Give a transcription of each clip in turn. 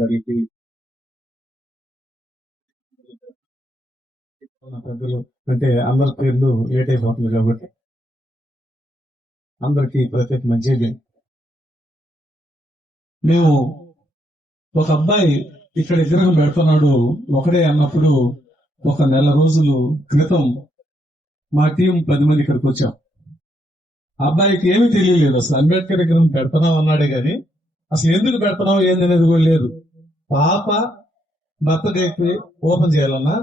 గారికి పెద్దలు అంటే అందరి పేర్లు లేట్ అయిపోతుంది కాబట్టి అందరికి ప్రత్యేక మంచిది. మేము ఒక అబ్బాయి ఇక్కడ విగ్రహం పెడుతున్నాడు ఒకడే అన్నప్పుడు ఒక నెల రోజులు క్రితం మా టీం 10 మంది ఇక్కడికి వచ్చాం. అబ్బాయికి ఏమీ తెలియలేదు, అసలు అంబేద్కర్ విగ్రహం పెడుతున్నాం అన్నాడే గాని అసలు ఎందుకు పెడుతున్నాం ఏందనేది కూడా లేదు. పాప బర్త్డేకి ఓపెన్ చేయాలన్నా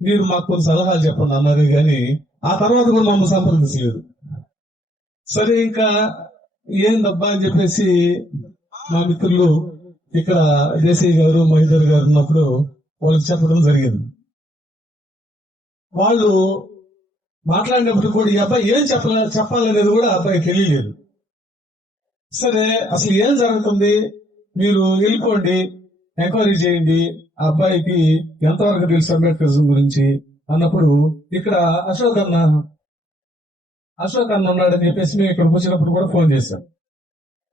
మీరు మాకు కొన్ని సలహాలు చెప్పండి అన్నారు కానీ ఆ తర్వాత కూడా మమ్మల్ని సంప్రదించలేదు. సరే ఇంకా ఏందబ్బా అని చెప్పేసి మా మిత్రులు ఇక్కడ దేశీ గారు మహిదర్ గారు ఉన్నప్పుడు వాళ్ళకి చెప్పడం జరిగింది. వాళ్ళు మాట్లాడినప్పుడు కూడా ఈ అబ్బాయి ఏం చెప్పాలనేది కూడా అబ్బాయి తెలియలేదు. సరే అసలు ఏం జరుగుతుంది, మీరు వెళ్ళిపోండి, ఎంక్వైరీ చేయండి, ఆ అబ్బాయికి ఎంతవరకు తెలుసు అంబేద్కరిజం గురించి అన్నప్పుడు ఇక్కడ అశోక్ అన్న ఉన్నాడని చెప్పేసి మేము ఇక్కడికి వచ్చినప్పుడు కూడా ఫోన్ చేశాం.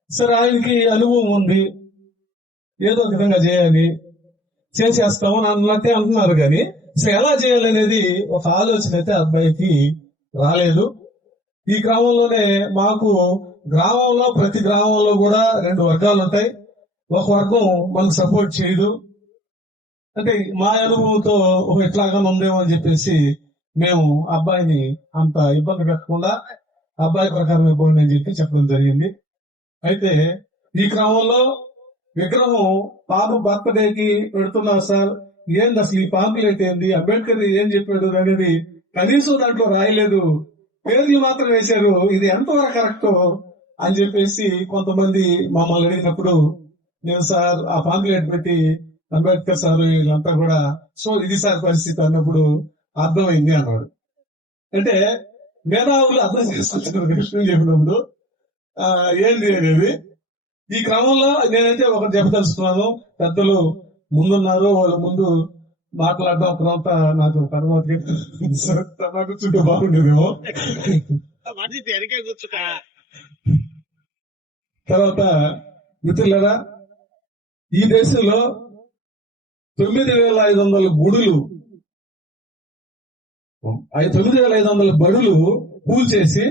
సరే ఆయనకి అనుభవం ఉంది, ఏదో విధంగా చేయాలి, చేసేస్తామని అన్నట్టే అంటున్నారు కానీ అసలు ఎలా చేయాలనేది ఒక ఆలోచన అయితే అబ్బాయికి రాలేదు. ఈ గ్రామంలోనే మాకు గ్రామంలో ప్రతి గ్రామంలో కూడా 2 వర్గాలు ఉంటాయి. ఒక వర్గం మనకు సపోర్ట్ చేయదు, అంటే మా అనుభవంతో ఇట్లాగా ఉందేమో అని చెప్పేసి మేము అబ్బాయిని అంత ఇబ్బంది పెట్టకుండా అబ్బాయి ప్రకారం ఇవ్వండి అని చెప్పడం జరిగింది. అయితే ఈ క్రమంలో విగ్రహం పాప బర్త్డేకి పెడుతున్నారు సార్, ఏంది అసలు ఈ పాంప్లెట్ ఏంది, అంబేద్కర్ ఏం చెప్పాడు అనేది కనీసం దాంట్లో రాయలేదు, పేర్లు మాత్రం వేశారు, ఇది ఎంతవరకు కరెక్ట్ అని చెప్పేసి కొంతమంది మమ్మల్ని అడిగినప్పుడు నేను సార్ ఆ పాంప్లెట్ పెట్టి అంబేద్కర్ సార్ వీళ్ళంతా కూడా సో ఇది సార్ పరిస్థితి అన్నప్పుడు అర్థమైంది అన్నాడు. అంటే మేధావులు అర్థం చేసుకుంటున్నారు విషయం చెప్పినప్పుడు ఏంది అనేది. ఈ క్రమంలో నేనైతే ఒకటి చెప్పదలుచుకున్నాను, పెద్దలు ముందున్నారు, వాళ్ళ ముందు మాట్లాడడం తర్వాత నాకు తర్వాత కూర్చుంటే బాగుండేదేమో. తర్వాత మిత్రులరా, ఈ దేశంలో 9,500 గుడులు 9,500 బడులు కూల్చేసి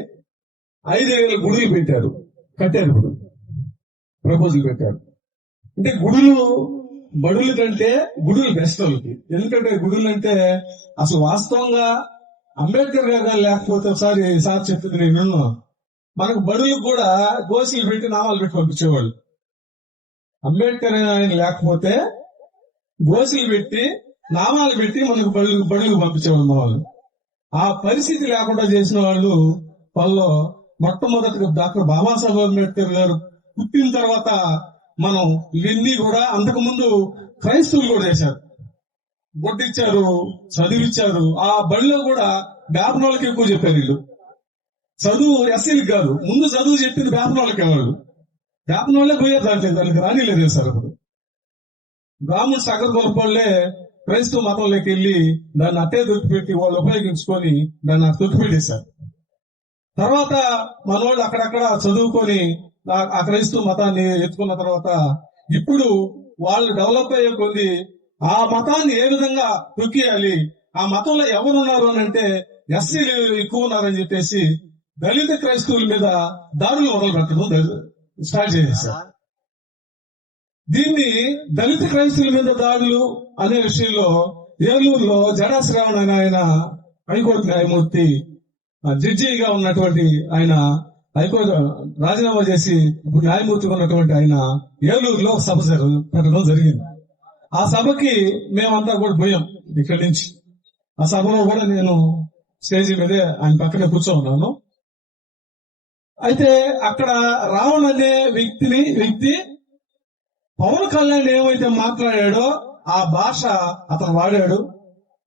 5,000 గుడులు కట్టారు. ఇప్పుడు ప్రపోజల్ పెట్టారు. అంటే బడుల కంటే గుడులు బెస్ట్ వాళ్ళకి. ఎందుకంటే గుడులు అంటే అసలు వాస్తవంగా అంబేద్కర్ గారు లేకపోతే ఒకసారి సార్ చెప్పింది నేను, మనకు బడులకు కూడా గోసీలు పెట్టి నామాలు పెట్టి పంపించేవాళ్ళు. అంబేద్కర్ ఆయన లేకపోతే గోసీలు పెట్టి నామాలు పెట్టి మనకు బడులకు పంపించేవాళ్ళు మన వాళ్ళు. ఆ పరిస్థితి లేకుండా చేసిన వాళ్ళు వాళ్ళలో మొట్టమొదటిగా డాక్టర్ బాబాసాహెబ్ అంబేద్కర్ గారు పుట్టిన తర్వాత మనం ఇవన్నీ కూడా అంతకుముందు క్రైస్తవులు కూడా చేశారు, బొడ్డిచ్చారు, చదివిచ్చారు. ఆ బడిలో కూడా వేపనోళ్ళకి ఎక్కువ చెప్పారు. వీళ్ళు చదువు ఎస్సీలకు కాదు, ముందు చదువు చెప్పింది వేపనోళ్ళకే. వాళ్ళు వేపనోళ్లే పోయారు, దానికి రానిలేదు సార్. అప్పుడు బ్రాహ్మణ్ సగర గొప్పలే క్రైస్తవ మతంలోకి వెళ్ళి దాన్ని అట్టే దొరికిపెట్టి వాళ్ళు ఉపయోగించుకొని దాన్ని తొక్కిపెట్టేశారు. తర్వాత మనోళ్ళు అక్కడక్కడ చదువుకొని ఆ క్రైస్తవ మతాన్ని ఎత్తుకున్న తర్వాత ఇప్పుడు వాళ్ళు డెవలప్ అయ్యే కొద్ది ఆ మతాన్ని ఏ విధంగా తొక్కియాలి, ఆ మతంలో ఎవరున్నారు అని అంటే ఎస్సీలు ఎక్కువ ఉన్నారని చెప్పేసి దళిత క్రైస్తవుల మీద దాడులు మొదలు పెట్టడం స్టార్ట్ చేసేసారు. దీన్ని దళిత క్రైస్తవుల మీద దాడులు అనే విషయంలో ఏలూరులో జడా శ్రావణ్ అనే ఆయన హైకోర్టు న్యాయమూర్తి జడ్జిగా ఉన్నటువంటి ఆయన హైకోర్టు రాజీనామా చేసి ఇప్పుడు న్యాయమూర్తిగా ఉన్నటువంటి ఆయన ఏలూరులో సభ పెట్టడం జరిగింది. ఆ సభకి మేమంతా కూడా పోయాం ఇక్కడి నుంచి. ఆ సభలో కూడా నేను స్టేజీ మీదే ఆయన పక్కనే కూర్చోన్నాను. అయితే అక్కడ రావణ్ అనే వ్యక్తి పవన్ కళ్యాణ్ ఏమైతే మాట్లాడాడో ఆ భాష అతను వాడాడు.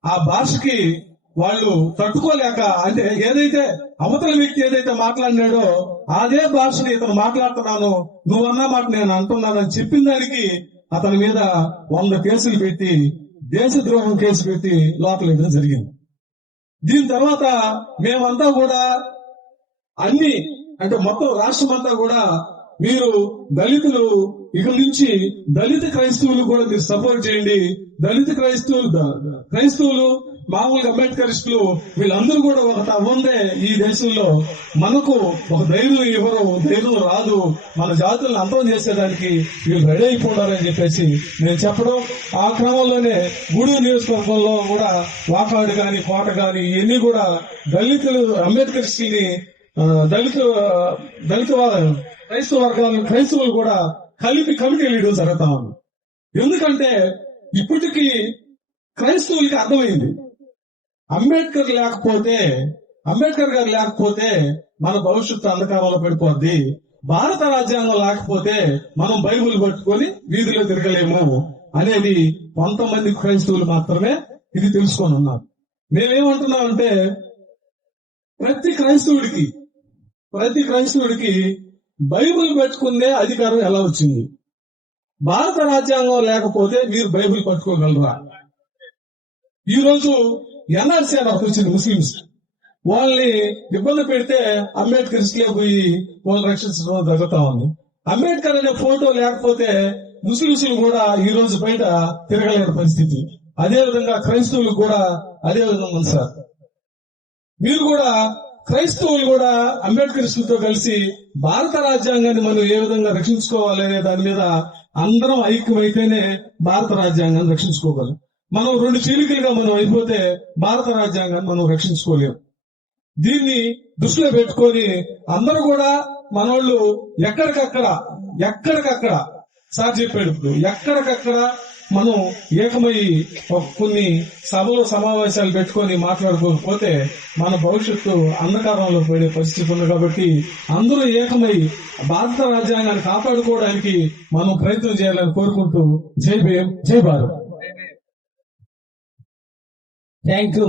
ఆ భాషకి వాళ్ళు తట్టుకోలేక, అంటే ఏదైతే అవతల వ్యక్తి ఏదైతే మాట్లాడినాడో అదే భాషని ఇతను మాట్లాడుతున్నాను, నువ్వన్న మాట నేను అంటున్నానని చెప్పిన దానికి అతని మీద 100 కేసులు పెట్టి దేశద్రోహం కేసు పెట్టి లోపలేయడం జరిగింది. దీని తర్వాత మేమంతా కూడా అంటే మొత్తం రాష్ట్రం అంతా కూడా మీరు దళితులు ఇక నుంచి దళిత క్రైస్తవులు కూడా మీరు సపోర్ట్ చేయండి. దళిత క్రైస్తవులు మామూలుగా అంబేద్కరిస్టులు వీళ్ళందరూ కూడా ఒక అవ్వందే ఈ దేశంలో మనకు ఒక ధైర్యం ఇవ్వరు, ధైర్యం రాదు, మన జాతులను అంతం చేసేదానికి వీళ్ళు రెడీ అయిపోతారని చెప్పేసి నేను చెప్పడం. ఆ క్రమంలోనే గూడూరు నియోజకవర్గంలో కూడా వాకాడు గాని కోట గాని ఇవన్నీ కూడా దళితులు అంబేద్కరిస్టుల్ని దళిత క్రైస్తవులు కూడా కలిపి కమిటీ లీడర్ జరుగుతా ఉంది. ఎందుకంటే ఇప్పటికీ క్రైస్తవులకి అర్థమైంది, అంబేద్కర్ గారు లేకపోతే మన భవిష్యత్తు అంధకారంలో పడిపోద్ది, భారత రాజ్యాంగం లేకపోతే మనం బైబిల్ పట్టుకొని వీధిలో తిరగలేము అనేది కొంతమంది క్రైస్తవులు మాత్రమే ఇది తెలుసుకొని ఉన్నారు. మేమేమంటున్నామంటే ప్రతి క్రైస్తవుడికి బైబిల్ పెట్టుకునే అధికారం ఎలా వచ్చింది? భారత రాజ్యాంగం లేకపోతే మీరు బైబిల్ పట్టుకోగలరా? ఈ రోజు ఎన్ఆర్సీ అని వచ్చింది, ముస్లింస్ వాళ్ళని ఇబ్బంది పెడితే అంబేద్కరిస్టులే పోయి వాళ్ళని రక్షించడం జరుగుతా ఉంది. అంబేద్కర్ అనే ఫోటో లేకపోతే ముస్లింలు కూడా ఈ రోజు బయట తిరగలేని పరిస్థితి. అదేవిధంగా క్రైస్తవులు కూడా అదే విధంగా ఉంది సార్. మీరు కూడా క్రైస్తవులు కూడా అంబేద్కరిస్టులతో కలిసి భారత రాజ్యాంగాన్ని మనం ఏ విధంగా రక్షించుకోవాలనే దాని మీద అందరం ఐక్యమైతేనే భారత రాజ్యాంగాన్ని రక్షించుకోగలం. మనం రెండు చీలికలుగా మనం అయిపోతే భారత రాజ్యాంగాన్ని మనం రక్షించుకోలేము. దీన్ని దృష్టిలో పెట్టుకొని అందరూ కూడా మనోళ్ళు ఎక్కడికక్కడ సార్ చెప్పాడు, ఇప్పుడు ఎక్కడికక్కడ మనం ఏకమై కొన్ని సమావేశాలు పెట్టుకొని మాట్లాడుకోకపోతే మన భవిష్యత్తు అంధకారంలో పడే పరిస్థితి ఉంది. కాబట్టి అందరూ ఏకమై భారత రాజ్యాంగాన్ని కాపాడుకోవడానికి మనం ప్రయత్నం చేయాలని కోరుకుంటూ జై భీమ్, జై భారత్. Thank you.